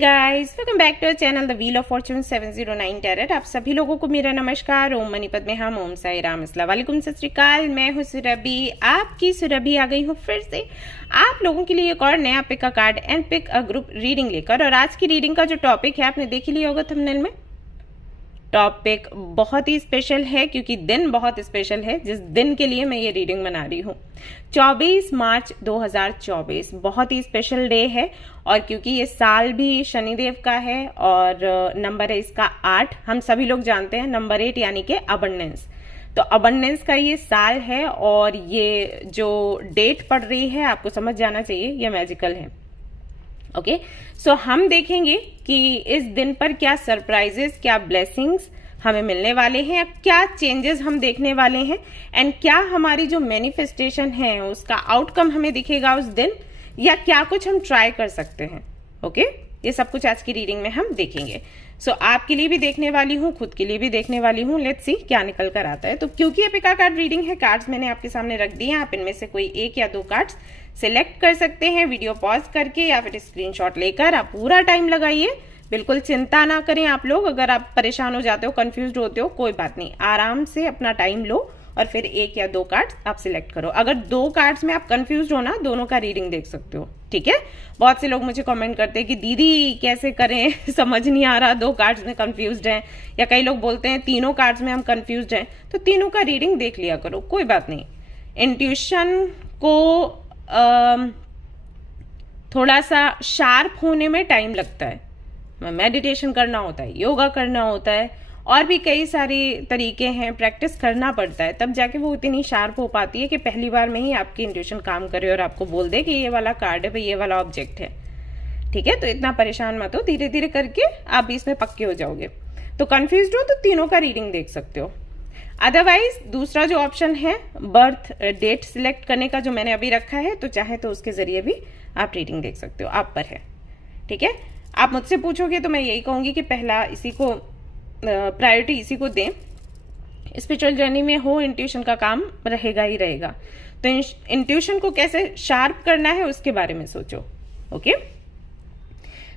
Guys, welcome back to channel the wheel of fortune 709 tarot. आप सभी लोगों को मेरा नमस्कार। ओम मनी पद्मे हम, ओम साई राम, अस्सलाम वालेकुम, सत श्री अकाल। मैं हूँ सुरभि, आपकी सुरभि आ गई हूँ फिर से आप लोगों के लिए एक और नया pick a card and pick a group reading लेकर। और आज की रीडिंग का जो टॉपिक है आपने देख ही लिया होगा थंबनेल में। टॉपिक बहुत ही स्पेशल है क्योंकि दिन बहुत स्पेशल है जिस दिन के लिए मैं ये रीडिंग बना रही हूँ। 24 मार्च 2024 बहुत ही स्पेशल डे है और क्योंकि ये साल भी शनिदेव का है और नंबर है इसका 8। हम सभी लोग जानते हैं नंबर 8 यानी कि अबंडेंस। तो अबंडेंस का ये साल है और ये जो डेट पड़ रही है आपको समझ जाना चाहिए ये मैजिकल है। ओके, सो हम देखेंगे कि इस दिन पर क्या सरप्राइजेस, क्या ब्लेसिंग्स हमें मिलने वाले हैं, क्या चेंजेस हम देखने वाले हैं एंड क्या हमारी जो मैनिफेस्टेशन है उसका आउटकम हमें दिखेगा उस दिन, या क्या कुछ हम ट्राई कर सकते हैं। ओके, ये सब कुछ आज की रीडिंग में हम देखेंगे। सो आपके लिए भी देखने वाली हूँ, खुद के लिए भी देखने वाली हूँ। लेट्स सी क्या निकल कर आता है। तो क्योंकि ये पिका कार्ड रीडिंग है, कार्ड्स मैंने आपके सामने रख दिए हैं। आप इनमें से कोई एक या दो कार्ड्स सिलेक्ट कर सकते हैं वीडियो पॉज करके या फिर स्क्रीनशॉट लेकर। आप पूरा टाइम लगाइए, बिल्कुल चिंता ना करें। आप लोग अगर आप परेशान हो जाते हो, कंफ्यूज होते हो, कोई बात नहीं, आराम से अपना टाइम लो और फिर एक या दो कार्ड्स आप सिलेक्ट करो। अगर दो कार्ड्स में आप कंफ्यूज हो ना, दोनों का रीडिंग देख सकते हो। ठीक है, बहुत से लोग मुझे कमेंट करते हैं कि दीदी कैसे करें समझ नहीं आ रहा, दो कार्ड्स में कंफ्यूज्ड हैं, या कई लोग बोलते हैं तीनों कार्ड्स में हम कंफ्यूज्ड हैं। तो तीनों का रीडिंग देख लिया करो, कोई बात नहीं। इंट्यूशन को थोड़ा सा शार्प होने में टाइम लगता है। मेडिटेशन करना होता है, योगा करना होता है, और भी कई सारे तरीके हैं, प्रैक्टिस करना पड़ता है, तब जाके वो इतनी शार्प हो पाती है कि पहली बार में ही आपकी इंट्यूशन काम करे और आपको बोल दे कि ये वाला कार्ड है भाई, ये वाला ऑब्जेक्ट है। ठीक है, तो इतना परेशान मत हो, धीरे धीरे करके आप भी इसमें पक्के हो जाओगे। तो कंफ्यूज हो तो तीनों का रीडिंग देख सकते हो। अदरवाइज दूसरा जो ऑप्शन है बर्थ डेट सिलेक्ट करने का, जो मैंने अभी रखा है, तो चाहे तो उसके जरिए भी आप रीडिंग देख सकते हो, आप पर है। ठीक है, आप मुझसे पूछोगे तो मैं यही कहूंगी कि पहला इसी को प्रायोरिटी इसी को दें। स्पिरिचुअल जर्नी में हो, इंट्यूशन का काम रहेगा ही रहेगा। तो इंट्यूशन को कैसे शार्प करना है उसके बारे में सोचो। Okay,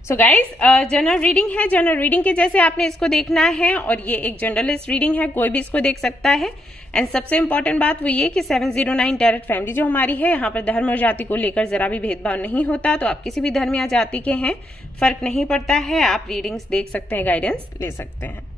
so guys, general reading है। जनरल रीडिंग के जैसे आपने इसको देखना है और ये एक जनरलिस्ट रीडिंग है, कोई भी इसको देख सकता है। एंड सबसे इंपॉर्टेंट बात वो ये कि 709 टैरेट फैमिली जो हमारी है, यहाँ पर धर्म और जाति को लेकर जरा भी भेदभाव नहीं होता। तो आप किसी भी धर्म या जाति के हैं, फर्क नहीं पड़ता है, आप रीडिंग्स देख सकते हैं, गाइडेंस ले सकते हैं।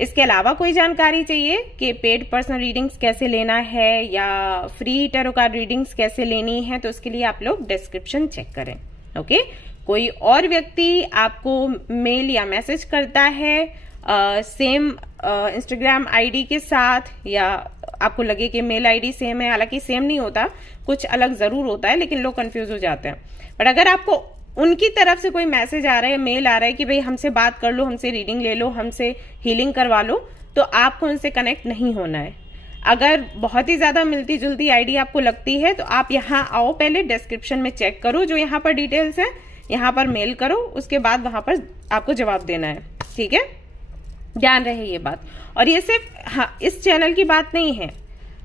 इसके अलावा कोई जानकारी चाहिए कि पेड पर्सनल रीडिंग्स कैसे लेना है या फ्री टैरो कार्ड रीडिंग्स कैसे लेनी है, तो उसके लिए आप लोग डिस्क्रिप्शन चेक करें। ओके, कोई और व्यक्ति आपको मेल या मैसेज करता है सेम इंस्टाग्राम आईडी के साथ, या आपको लगे कि मेल आईडी सेम है, हालांकि सेम नहीं होता, कुछ अलग जरूर होता है, लेकिन लोग कंफ्यूज हो जाते हैं। बट अगर आपको उनकी तरफ से कोई मैसेज आ रहा है, मेल आ रहा है कि भाई हमसे बात कर लो, हमसे रीडिंग ले लो, हमसे हीलिंग करवा लो, तो आपको उनसे कनेक्ट नहीं होना है। अगर बहुत ही ज्यादा मिलती जुलती आईडी आपको लगती है तो आप यहाँ आओ, पहले डिस्क्रिप्शन में चेक करो, जो यहाँ पर डिटेल्स है यहाँ पर मेल करो, उसके बाद वहां पर आपको जवाब देना है। ठीक है, ध्यान रहे ये बात। और ये सिर्फ इस चैनल की बात नहीं है,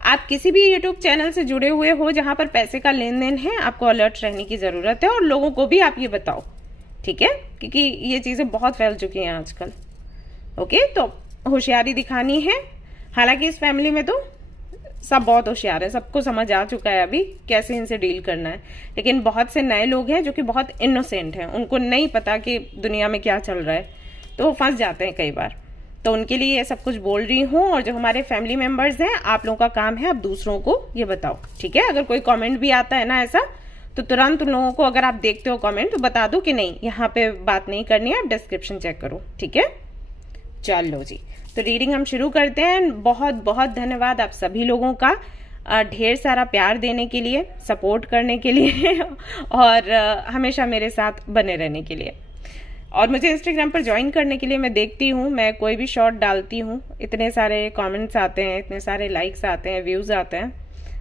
आप किसी भी यूट्यूब चैनल से जुड़े हुए हो जहां पर पैसे का लेन देन है, आपको अलर्ट रहने की जरूरत है और लोगों को भी आप ये बताओ। ठीक है, क्योंकि ये चीजें बहुत फैल चुकी हैं आजकल। ओके, तो होशियारी दिखानी है। हालांकि इस फैमिली में तो सब बहुत होशियार है, सबको समझ आ चुका है अभी कैसे इनसे डील करना है, लेकिन बहुत से नए लोग हैं जो कि बहुत इनोसेंट हैं, उनको नहीं पता कि दुनिया में क्या चल रहा है, तो वो फंस जाते हैं कई बार। तो उनके लिए ये सब कुछ बोल रही हूँ। और जो हमारे फैमिली मेंबर्स हैं, आप लोगों का काम है आप दूसरों को ये बताओ। ठीक है, अगर कोई कमेंट भी आता है ना ऐसा, तो तुरंत उन लोगों को, अगर आप देखते हो कमेंट, तो बता दो कि नहीं, यहाँ पे बात नहीं करनी है, आप डिस्क्रिप्शन चेक करो। ठीक है, चलो जी, तो रीडिंग हम शुरू करते हैं। बहुत बहुत धन्यवाद आप सभी लोगों का, ढेर सारा प्यार देने के लिए, सपोर्ट करने के लिए और हमेशा मेरे साथ बने रहने के लिए, और मुझे इंस्टाग्राम पर ज्वाइन करने के लिए। मैं देखती हूँ, मैं कोई भी शॉर्ट डालती हूँ, इतने सारे कमेंट्स आते हैं, इतने सारे लाइक्स आते हैं, व्यूज आते हैं,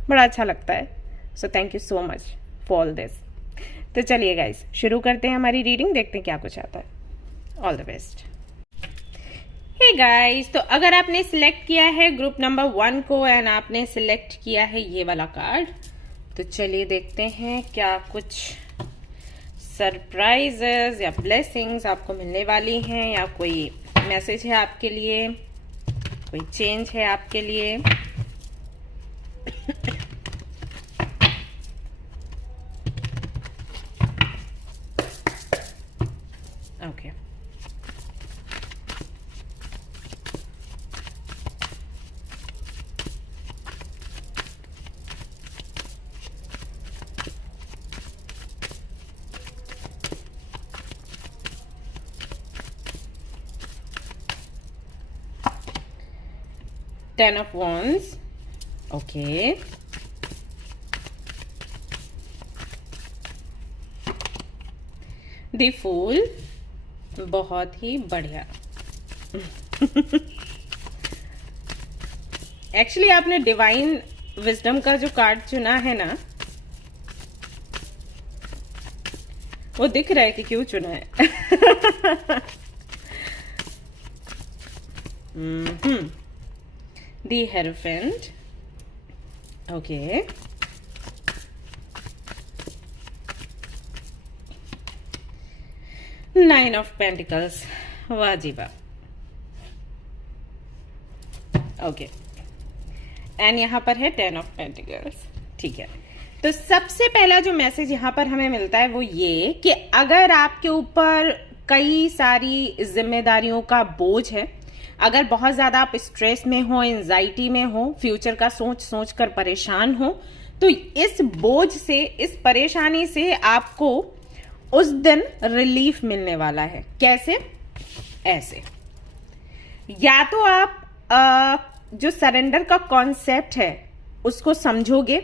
बड़ा अच्छा लगता है। So thank you so much for all this. तो चलिए गाइज, शुरू करते हैं हमारी रीडिंग, देखते हैं क्या कुछ आता है। All the best. Hey guys, तो अगर आपने सिलेक्ट किया है ग्रुप नंबर 1 को एंड आपने सिलेक्ट किया है ये वाला कार्ड, तो चलिए देखते हैं क्या कुछ सरप्राइजेस या ब्लेसिंग्स आपको मिलने वाली हैं, या कोई मैसेज है आपके लिए, कोई चेंज है आपके लिए। Okay, Ten of Wands, okay, the fool, बहुत ही बढ़िया। एक्चुअली आपने डिवाइन विजडम का जो कार्ड चुना है ना, वो दिख रहा है कि क्यों चुना है। The Hierophant, okay, Nine of Pentacles, वाह जी वाह, ओके, एंड यहाँ पर है Ten of Pentacles, ठीक है। तो सबसे पहला जो मैसेज यहाँ पर हमें मिलता है वो ये कि अगर आपके ऊपर कई सारी जिम्मेदारियों का बोझ है, अगर बहुत ज्यादा आप स्ट्रेस में हो, एंजाइटी में हो, फ्यूचर का सोच सोच कर परेशान हो, तो इस बोझ से, इस परेशानी से आपको उस दिन रिलीफ मिलने वाला है। कैसे? ऐसे, या तो आप जो सरेंडर का कॉन्सेप्ट है उसको समझोगे,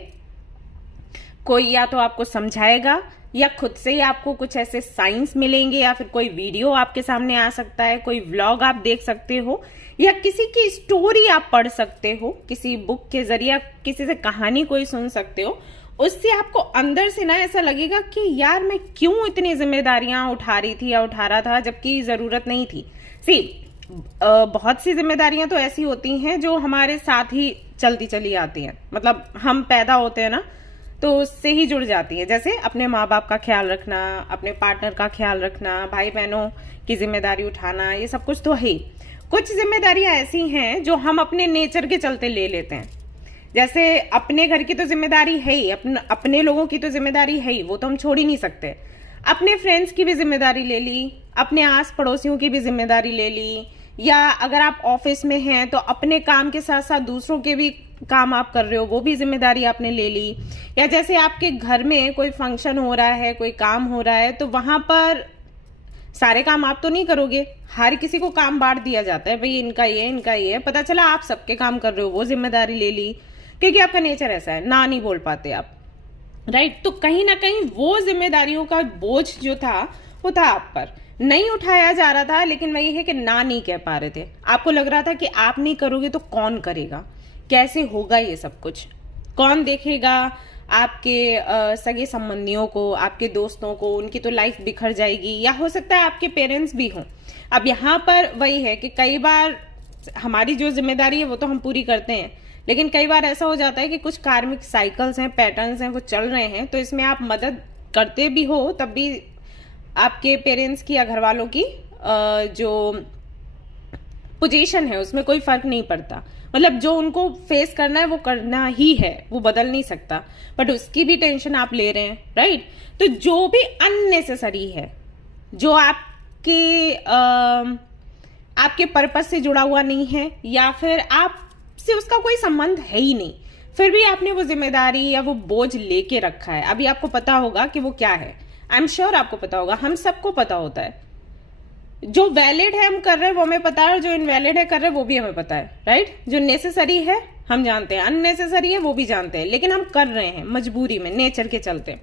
कोई या तो आपको समझाएगा, या खुद से ही आपको कुछ ऐसे साइंस मिलेंगे, या फिर कोई वीडियो आपके सामने आ सकता है, कोई व्लॉग आप देख सकते हो, या किसी की स्टोरी आप पढ़ सकते हो, किसी बुक के जरिए किसी से कहानी कोई सुन सकते हो। उससे आपको अंदर से ना ऐसा लगेगा कि यार मैं क्यों इतनी जिम्मेदारियां उठा रही थी या उठा रहा था जबकि जरूरत नहीं थी। बहुत सी जिम्मेदारियां तो ऐसी होती हैं जो हमारे साथ ही चलती चली आती हैं, मतलब हम पैदा होते हैं ना तो उससे ही जुड़ जाती है। जैसे अपने माँ बाप का ख्याल रखना, अपने पार्टनर का ख्याल रखना, भाई बहनों की जिम्मेदारी उठाना, ये सब कुछ तो है। कुछ जिम्मेदारियां ऐसी हैं जो हम अपने नेचर के चलते ले लेते हैं। जैसे अपने घर की तो जिम्मेदारी है ही, अपने लोगों की तो जिम्मेदारी है ही, वो तो हम छोड़ ही नहीं सकते। अपने फ्रेंड्स की भी जिम्मेदारी ले ली, अपने आस पड़ोसियों की भी जिम्मेदारी ले ली, या अगर आप ऑफिस में हैं तो अपने काम के साथ साथ दूसरों के भी काम आप कर रहे हो, वो भी जिम्मेदारी आपने ले ली। या जैसे आपके घर में कोई फंक्शन हो रहा है, कोई काम हो रहा है, तो वहां पर सारे काम आप तो नहीं करोगे, हर किसी को काम बांट दिया जाता है, भाई इनका ये इनका ये, पता चला आप सबके काम कर रहे हो, वो जिम्मेदारी ले ली, क्योंकि आपका नेचर ऐसा है, ना नहीं बोल पाते आप, राइट। तो कहीं ना कहीं वो जिम्मेदारियों का बोझ जो था वो था आप पर, नहीं उठाया जा रहा था, लेकिन वही है कि ना नहीं कह पा रहे थे। आपको लग रहा था कि आप नहीं करोगे तो कौन करेगा, कैसे होगा ये सब कुछ, कौन देखेगा आपके सगे संबंधियों को, आपके दोस्तों को, उनकी तो लाइफ बिखर जाएगी, या हो सकता है आपके पेरेंट्स भी हों। अब यहाँ पर वही है कि कई बार हमारी जो जिम्मेदारी है वो तो हम पूरी करते हैं, लेकिन कई बार ऐसा हो जाता है कि कुछ कार्मिक साइकिल्स हैं, पैटर्न्स हैं, वो चल रहे हैं, तो इसमें आप मदद करते भी हो तब भी आपके पेरेंट्स की या घर वालों की जो पोजीशन है उसमें कोई फर्क नहीं पड़ता। मतलब जो उनको फेस करना है वो करना ही है, वो बदल नहीं सकता, बट उसकी भी टेंशन आप ले रहे हैं, राइट। तो जो भी अननेसेसरी है, जो आपके पर्पस से जुड़ा हुआ नहीं है, या फिर आपसे उसका कोई संबंध है ही नहीं, फिर भी आपने वो जिम्मेदारी या वो बोझ लेके रखा है, अभी आपको पता होगा कि वो क्या है। आई एम श्योर आपको पता होगा, हम सबको पता होता है। जो वैलिड है हम कर रहे हैं वो हमें पता है, और जो इनवैलिड है कर रहे हैं वो भी हमें पता है, राइट। जो नेसेसरी है हम जानते हैं, अननेसेसरी है वो भी जानते हैं, लेकिन हम कर रहे हैं मजबूरी में, नेचर के चलते।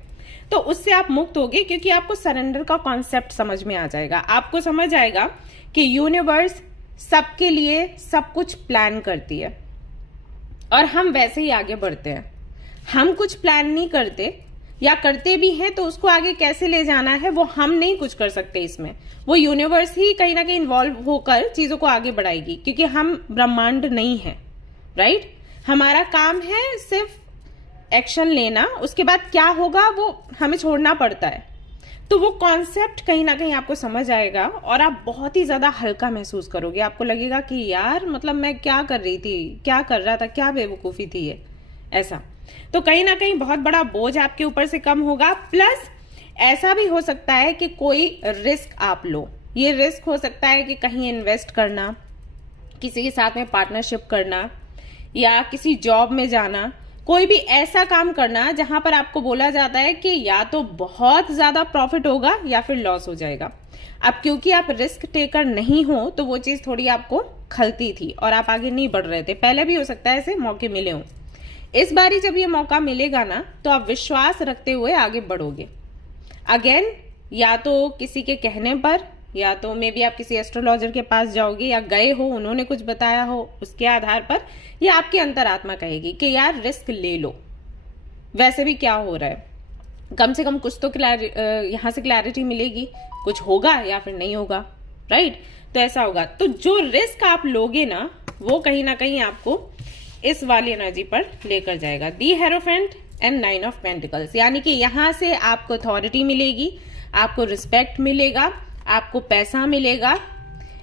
तो उससे आप मुक्त होगे, क्योंकि आपको सरेंडर का कॉन्सेप्ट समझ में आ जाएगा। आपको समझ आएगा कि यूनिवर्स सबके लिए सब कुछ प्लान करती है, और हम वैसे ही आगे बढ़ते हैं। हम कुछ प्लान नहीं करते, या करते भी हैं तो उसको आगे कैसे ले जाना है वो हम नहीं कुछ कर सकते इसमें, वो यूनिवर्स ही कहीं ना कहीं इन्वॉल्व होकर चीजों को आगे बढ़ाएगी, क्योंकि हम ब्रह्मांड नहीं है, राइट। हमारा काम है सिर्फ एक्शन लेना, उसके बाद क्या होगा वो हमें छोड़ना पड़ता है। तो वो कॉन्सेप्ट कहीं ना कहीं आपको समझ आएगा और आप बहुत ही ज्यादा हल्का महसूस करोगे। आपको लगेगा कि यार मतलब मैं क्या कर रही थी, क्या कर रहा था, क्या बेवकूफी थी ये, ऐसा। तो कहीं ना कहीं बहुत बड़ा बोझ आपके ऊपर से कम होगा। प्लस ऐसा भी हो सकता है कि कोई रिस्क आप लो। ये रिस्क हो सकता है कि कहीं इन्वेस्ट करना, किसी के साथ में पार्टनरशिप करना, या किसी जॉब में जाना, कोई भी ऐसा काम करना जहां पर आपको बोला जाता है कि या तो बहुत ज्यादा प्रॉफिट होगा या फिर लॉस हो जाएगा। अब क्योंकि आप रिस्क टेकर नहीं हो तो वो चीज थोड़ी आपको खलती थी और आप आगे नहीं बढ़ रहे थे। पहले भी हो सकता है ऐसे मौके मिले हों। इस बारी जब ये मौका मिलेगा ना तो आप विश्वास रखते हुए आगे बढ़ोगे। अगेन, या तो किसी के कहने पर, या तो मे बी आप किसी एस्ट्रोलॉजर के पास जाओगे या गए हो, उन्होंने कुछ बताया हो, उसके आधार पर, या आपकी अंतरात्मा कहेगी कि यार रिस्क ले लो। वैसे भी क्या हो रहा है, कम से कम कुछ तो यहाँ से क्लैरिटी मिलेगी, कुछ होगा या फिर नहीं होगा, राइट। तो ऐसा होगा। तो जो रिस्क आप लोगे ना वो कहीं ना कहीं आपको इस वाली एनर्जी पर लेकर जाएगा। दी हेरोफेंट एंड 9 ऑफ पेंटिकल्स, यानी कि यहां से आपको अथॉरिटी मिलेगी, आपको रिस्पेक्ट मिलेगा, आपको पैसा मिलेगा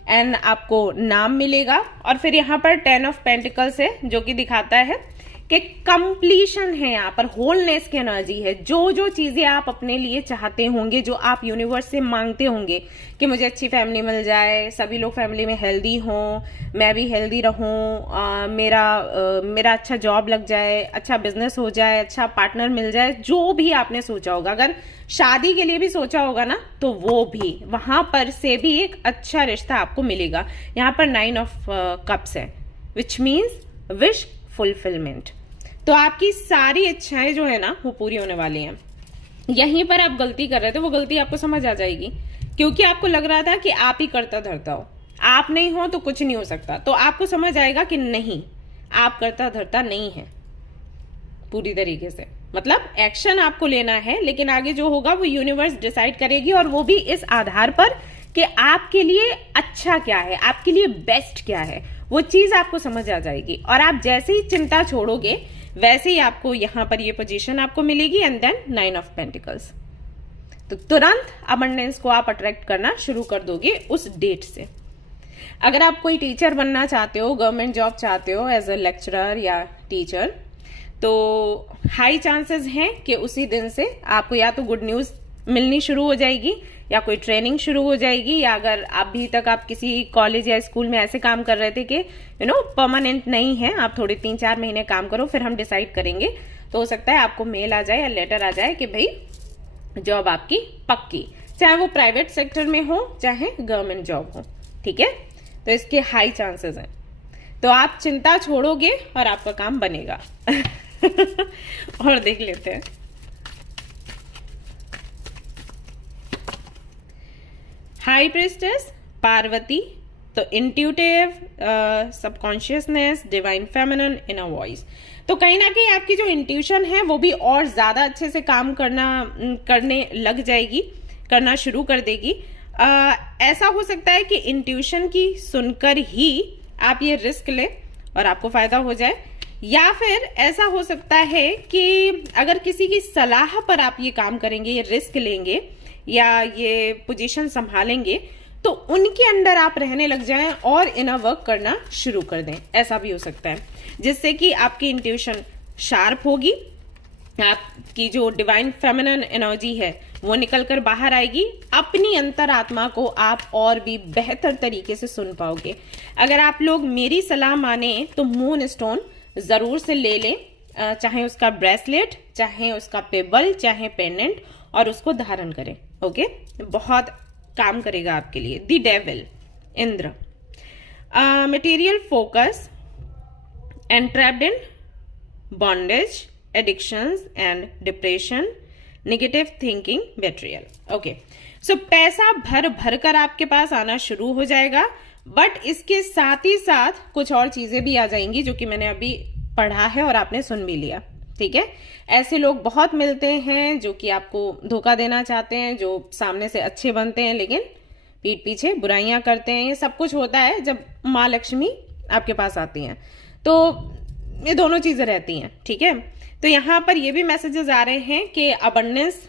एंड आपको नाम मिलेगा। और फिर यहाँ पर 10 ऑफ पेंटिकल्स है जो कि दिखाता है कि कंप्लीशन है, यहाँ पर होलनेस की एनर्जी है। जो जो चीजें आप अपने लिए चाहते होंगे, जो आप यूनिवर्स से मांगते होंगे कि मुझे अच्छी फैमिली मिल जाए, सभी लोग फैमिली में हेल्दी हों, मैं भी हेल्दी रहूं, मेरा अच्छा जॉब लग जाए, अच्छा बिजनेस हो जाए, अच्छा पार्टनर मिल जाए, जो भी आपने सोचा होगा, अगर शादी के लिए भी सोचा होगा ना तो वो भी वहां पर से भी एक अच्छा रिश्ता आपको मिलेगा। यहाँ पर 9 ऑफ कप्स है, विच मीन्स विश फुलफिलमेंट। तो आपकी सारी इच्छाएं जो है ना वो पूरी होने वाली हैं। यहीं पर आप गलती कर रहे थे, वो गलती आपको समझ आ जाएगी, क्योंकि आपको लग रहा था कि आप ही करता धरता हो, आप नहीं हो तो कुछ नहीं हो सकता। तो आपको समझ आएगा कि नहीं, आप करता धरता नहीं है पूरी तरीके से। मतलब एक्शन आपको लेना है, लेकिन आगे जो होगा वो यूनिवर्स डिसाइड करेगी, और वो भी इस आधार पर कि आपके लिए अच्छा क्या है, आपके लिए बेस्ट क्या है, वो चीज आपको समझ आ जाएगी। और आप जैसे ही चिंता छोड़ोगे वैसे ही आपको यहाँ पर ये पोजीशन आपको मिलेगी एंड देन 9 ऑफ पेंटिकल्स। तो तुरंत अबंडेंस को आप अट्रैक्ट करना शुरू कर दोगे उस डेट से। अगर आप कोई टीचर बनना चाहते हो, गवर्नमेंट जॉब चाहते हो एज अ लेक्चरर या टीचर, तो हाई चांसेस हैं कि उसी दिन से आपको या तो गुड न्यूज मिलनी शुरू हो जाएगी, या कोई ट्रेनिंग शुरू हो जाएगी, या अगर अभी तक आप किसी कॉलेज या स्कूल में ऐसे काम कर रहे थे कि परमानेंट नहीं है, आप थोड़े 3-4 महीने काम करो फिर हम डिसाइड करेंगे, तो हो सकता है आपको मेल आ जाए या लेटर आ जाए कि भाई जॉब आपकी पक्की, चाहे वो प्राइवेट सेक्टर में हो चाहे गवर्नमेंट जॉब हो। ठीक है, तो इसके हाई चांसेस हैं। तो आप चिंता छोड़ोगे और आपका काम बनेगा। और देख लेते हैं हाई प्रिस्टेस पार्वती। तो intuitive, subconsciousness, divine feminine, inner voice. तो कहीं ना कहीं आपकी जो इंट्यूशन है वो भी और ज्यादा अच्छे से काम करने लग जाएगी, करना शुरू कर देगी। ऐसा हो सकता है कि इंट्यूशन की सुनकर ही आप ये रिस्क लें और आपको फायदा हो जाए, या फिर ऐसा हो सकता है कि अगर किसी की सलाह पर आप ये काम करेंगे, ये रिस्क लेंगे या ये पोजीशन संभालेंगे, तो उनके अंडर आप रहने लग जाएं और इनर वर्क करना शुरू कर दें। ऐसा भी हो सकता है, जिससे कि आपकी इंट्यूशन शार्प होगी, आपकी जो डिवाइन फेमिनिन एनर्जी है वो निकल कर बाहर आएगी, अपनी अंतरात्मा को आप और भी बेहतर तरीके से सुन पाओगे। अगर आप लोग मेरी सलाह माने तो मून स्टोन जरूर से ले लें, चाहे उसका ब्रेसलेट, चाहे उसका पेबल, चाहे पेंडेंट, और उसको धारण करें। ओके, बहुत काम करेगा आपके लिए। The devil, Indra. Material focus, entrapped in bondage, addictions and depression, negative thinking, betrayal. Okay, so पैसा भर भर कर आपके पास आना शुरू हो जाएगा, बट इसके साथ ही साथ कुछ और चीजें भी आ जाएंगी जो कि मैंने अभी पढ़ा है और आपने सुन भी लिया। ठीक है, ऐसे लोग बहुत मिलते हैं जो कि आपको धोखा देना चाहते हैं, जो सामने से अच्छे बनते हैं लेकिन पीठ पीछे बुराइयां करते हैं। ये सब कुछ होता है जब माँ लक्ष्मी आपके पास आती हैं, तो ये दोनों चीजें रहती हैं। ठीक है, तो यहाँ पर ये भी मैसेजेस आ रहे हैं कि अबंडेंस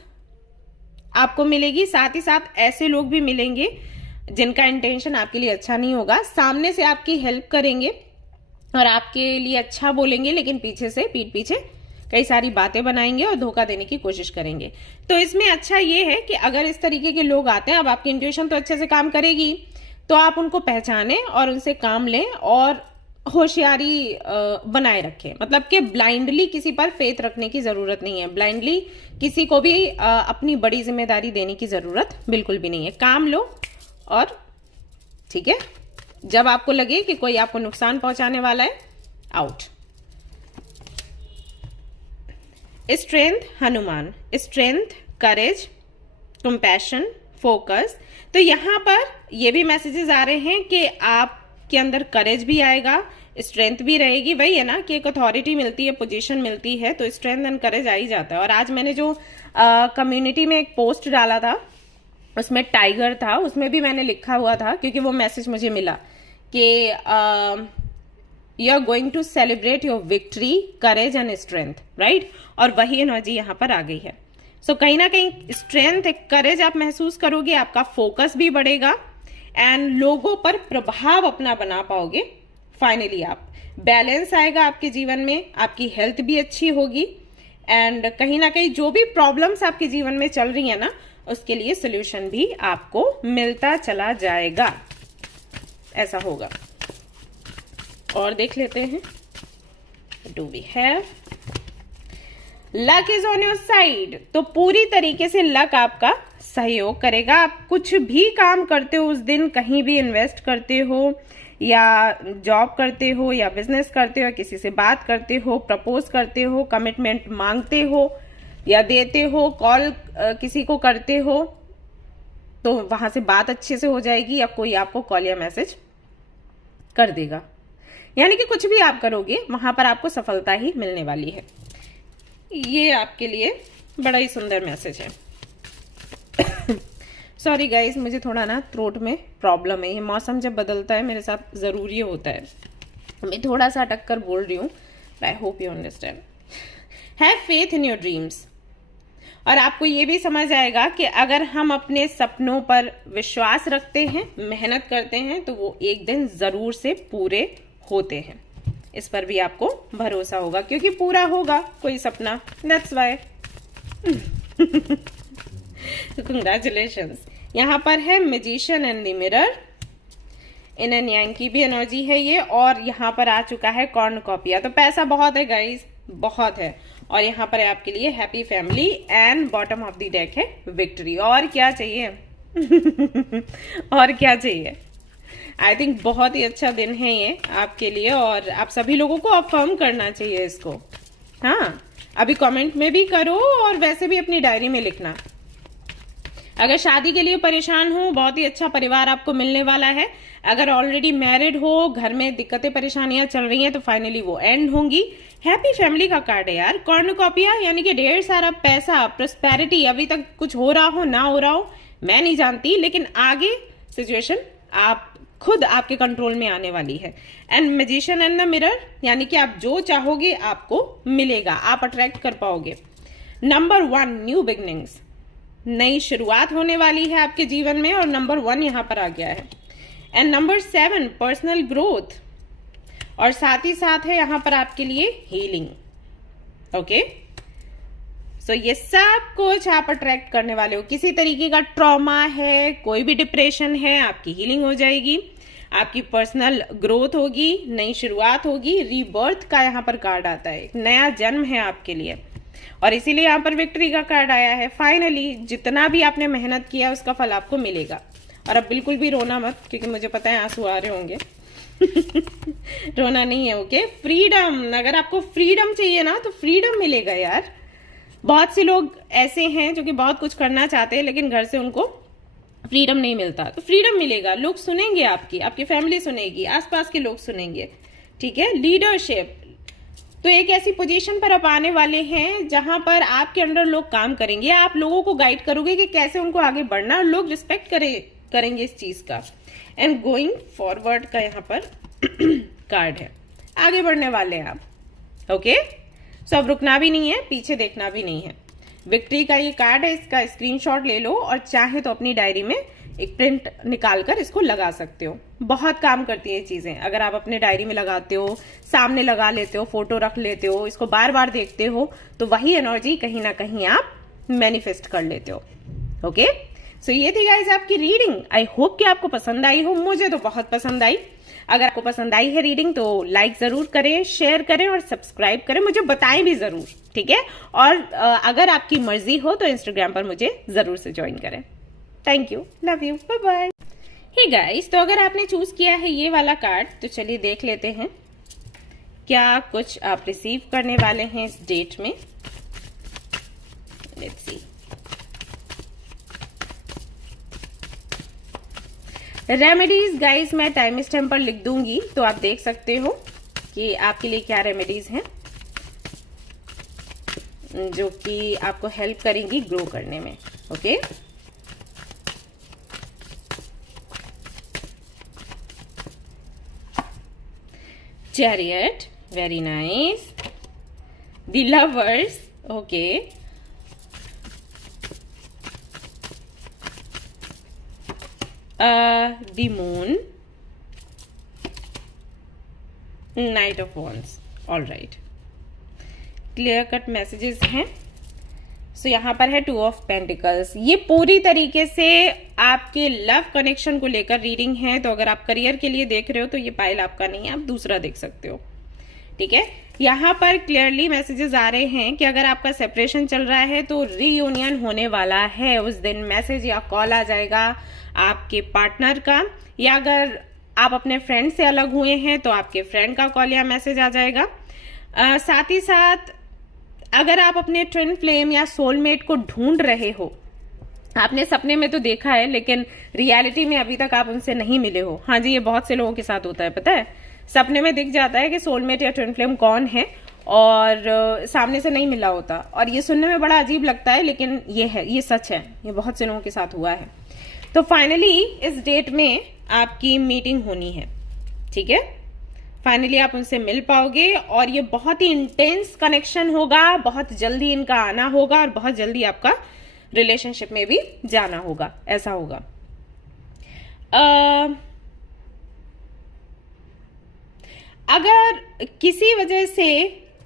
आपको मिलेगी। साथ ही साथ ऐसे लोग भी मिलेंगे जिनका इंटेंशन आपके लिए अच्छा नहीं होगा, सामने से आपकी हेल्प करेंगे और आपके लिए अच्छा बोलेंगे, लेकिन पीछे से, पीठ पीछे कई सारी बातें बनाएंगे और धोखा देने की कोशिश करेंगे। तो इसमें अच्छा ये है कि अगर इस तरीके के लोग आते हैं, अब आपकी इंट्यूशन तो अच्छे से काम करेगी, तो आप उनको पहचानें और उनसे काम लें और होशियारी बनाए रखें। मतलब कि ब्लाइंडली किसी पर फेथ रखने की जरूरत नहीं है, ब्लाइंडली किसी को भी अपनी बड़ी जिम्मेदारी देने की जरूरत बिल्कुल भी नहीं है। काम लो और ठीक है, जब आपको लगे कि कोई आपको नुकसान पहुंचाने वाला है, आउट। स्ट्रेंथ हनुमान, स्ट्रेंथ, करेज, कंपैशन, फोकस। तो यहां पर ये भी मैसेजेस आ रहे हैं कि आपके अंदर करेज भी आएगा, स्ट्रेंथ भी रहेगी। वही है ना कि एक अथॉरिटी मिलती है, पोजीशन मिलती है, तो स्ट्रेंथ एंड करेज आ ही जाता है। और आज मैंने जो कम्युनिटी में एक पोस्ट डाला था, उसमें टाइगर था, उसमें भी मैंने लिखा हुआ था, क्योंकि वो मैसेज मुझे मिला कि you are going to celebrate your victory, courage and strength, right. और वही एनर्जी यहाँ पर आ गई है। सो कहीं ना कहीं स्ट्रेंथ, एक करेज आप महसूस करोगे, आपका फोकस भी बढ़ेगा एंड लोगों पर प्रभाव अपना बना पाओगे। फाइनली आप बैलेंस आएगा आपके जीवन में, आपकी हेल्थ भी अच्छी होगी एंड कहीं ना कहीं जो भी प्रॉब्लम्स आपके जीवन में चल रही है ना, उसके लिए सोल्यूशन भी आपको मिलता चला जाएगा, ऐसा होगा। और देख लेते हैं, do we have luck is on your side. तो पूरी तरीके से लक आपका सहयोग करेगा। आप कुछ भी काम करते हो उस दिन, कहीं भी इन्वेस्ट करते हो या जॉब करते हो या बिजनेस करते हो, किसी से बात करते हो, प्रपोज करते हो, कमिटमेंट मांगते हो या देते हो, कॉल किसी को करते हो, तो वहां से बात अच्छे से हो जाएगी या कोई आपको कॉल या मैसेज कर देगा। यानी कि कुछ भी आप करोगे वहां पर आपको सफलता ही मिलने वाली है। ये आपके लिए बड़ा ही सुंदर मैसेज है। सॉरी गाइस, मुझे थोड़ा ना थ्रोट में प्रॉब्लम है। ये मौसम जब बदलता है मेरे साथ जरूर ये होता है, मैं थोड़ा सा अटक कर बोल रही हूँ। I hope you understand. Have faith in your dreams. और आपको ये भी समझ आएगा कि अगर हम अपने सपनों पर विश्वास रखते हैं, मेहनत करते हैं, तो वो एक दिन जरूर से पूरे होते हैं। इस पर भी आपको भरोसा होगा क्योंकि पूरा होगा कोई सपना, दैट्स व्हाई। कंग्रेचुलेशंस। यहाँ पर है magician and the mirror, in and yang की भी एनर्जी है ये। और यहाँ पर आ चुका है कॉर्नकॉपिया। तो पैसा बहुत है गाइस, बहुत है। और यहाँ पर है आपके लिए happy family and bottom of the deck है विक्ट्री। और क्या चाहिए? और क्या चाहिए? आई थिंक बहुत ही अच्छा दिन है ये आपके लिए और आप सभी लोगों को अफर्म करना चाहिए इसको। हाँ, अभी कमेंट में भी करो और वैसे भी अपनी डायरी में लिखना। अगर शादी के लिए परेशान हो, बहुत ही अच्छा परिवार आपको मिलने वाला है। अगर ऑलरेडी मैरिड हो, घर में दिक्कतें परेशानियां चल रही हैं, तो फाइनली वो एंड होंगी। हैप्पी फैमिली का कार्ड है यार, कॉर्नकॉपिया, यानी कि ढेर सारा पैसा, प्रोस्पेरिटी। अभी तक कुछ हो रहा हो ना हो रहा हो मैं नहीं जानती, लेकिन आगे सिचुएशन आप खुद आपके कंट्रोल में आने वाली है। And magician and the mirror, यानी कि आप जो चाहोगे आपको मिलेगा, आप अट्रैक्ट कर पाओगे। नंबर 1 न्यू बिगनिंग्स, नई शुरुआत होने वाली है आपके जीवन में और नंबर 1 यहां पर आ गया है। एंड नंबर 7 पर्सनल ग्रोथ, और साथ ही साथ है यहां पर आपके लिए हीलिंग। ओके, सो ये सब कुछ आप अट्रैक्ट करने वाले हो। किसी तरीके का ट्रॉमा है, कोई भी डिप्रेशन है, आपकी हीलिंग हो जाएगी, आपकी पर्सनल ग्रोथ होगी, नई शुरुआत होगी। रीबर्थ का यहाँ पर कार्ड आता है, एक नया जन्म है आपके लिए और इसीलिए यहाँ पर विक्ट्री का कार्ड आया है। फाइनली जितना भी आपने मेहनत किया उसका फल आपको मिलेगा। और अब बिल्कुल भी रोना मत, क्योंकि मुझे पता है आंसू आ रहे होंगे। रोना नहीं है, ओके। फ्रीडम, अगर आपको फ्रीडम चाहिए ना तो फ्रीडम मिलेगा यार। बहुत से लोग ऐसे हैं जो कि बहुत कुछ करना चाहते हैं लेकिन घर से उनको फ्रीडम नहीं मिलता, तो फ्रीडम मिलेगा। लोग सुनेंगे आपकी फैमिली सुनेगी, आसपास के लोग सुनेंगे, ठीक है। लीडरशिप, तो एक ऐसी पोजीशन पर आप आने वाले हैं जहां पर आपके अंडर लोग काम करेंगे, आप लोगों को गाइड करोगे कि कैसे उनको आगे बढ़ना, और लोग रिस्पेक्ट करेंगे इस चीज का। एंड गोइंग फॉरवर्ड का यहाँ पर कार्ड है, आगे बढ़ने वाले हैं आप, ओके। सो अब रुकना भी नहीं है, पीछे देखना भी नहीं है। विक्ट्री का ये कार्ड है, इसका स्क्रीनशॉट ले लो और चाहे तो अपनी डायरी में एक प्रिंट निकाल कर इसको लगा सकते हो। बहुत काम करती है ये चीजें। अगर आप अपने डायरी में लगाते हो, सामने लगा लेते हो, फोटो रख लेते हो, इसको बार बार देखते हो, तो वही एनर्जी कहीं ना कहीं आप मैनिफेस्ट कर लेते हो। ओके, सो ये थी गाइस आपकी रीडिंग। आई होप कि आपको पसंद आई हो, मुझे तो बहुत पसंद आई। अगर आपको पसंद आई है रीडिंग तो लाइक जरूर करें, शेयर करें और सब्सक्राइब करें, मुझे बताएं भी जरूर, ठीक है। और अगर आपकी मर्जी हो तो इंस्टाग्राम पर मुझे जरूर से ज्वाइन करें। Thank you, love you, bye bye. Hey guys, तो अगर आपने चूज किया है ये वाला कार्ड तो चलिए देख लेते हैं क्या कुछ आप रिसीव करने वाले हैं इस डेट में। Let's see. रेमेडीज गाइस मैं टाइम स्टैम्प पर लिख दूंगी तो आप देख सकते हो कि आपके लिए क्या रेमेडीज हैं जो कि आपको हेल्प करेंगी ग्रो करने में। Okay, chariot, very nice. The lovers, okay. The moon, Knight of Wands, all right. Clear cut messages हैं। सो यहाँ पर है 2 ऑफ पेंटिकल्स। ये पूरी तरीके से आपके लव कनेक्शन को लेकर रीडिंग है। तो अगर आप करियर के लिए देख रहे हो तो ये पाइल आपका नहीं है, आप दूसरा देख सकते हो, ठीक है। यहाँ पर क्लियरली मैसेजेस आ रहे हैं कि अगर आपका सेपरेशन चल रहा है तो रीयूनियन होने वाला है। उस दिन मैसेज या कॉल आ जाएगा आपके पार्टनर का, या अगर आप अपने फ्रेंड से अलग हुए हैं तो आपके फ्रेंड का कॉल या मैसेज आ जाएगा। साथ ही साथ अगर आप अपने ट्विन फ्लेम या सोलमेट को ढूंढ रहे हो, आपने सपने में तो देखा है लेकिन रियलिटी में अभी तक आप उनसे नहीं मिले हो। हाँ जी, ये बहुत से लोगों के साथ होता है, पता है। सपने में दिख जाता है कि सोलमेट या ट्विन फ्लेम कौन है और सामने से नहीं मिला होता, और ये सुनने में बड़ा अजीब लगता है लेकिन ये है, ये सच है, ये बहुत से लोगों के साथ हुआ है। तो फाइनली इस डेट में आपकी मीटिंग होनी है, ठीक है। फाइनली आप उनसे मिल पाओगे और ये बहुत ही इंटेंस कनेक्शन होगा, बहुत जल्दी इनका आना होगा और बहुत जल्दी आपका रिलेशनशिप में भी जाना होगा, ऐसा होगा। अगर किसी वजह से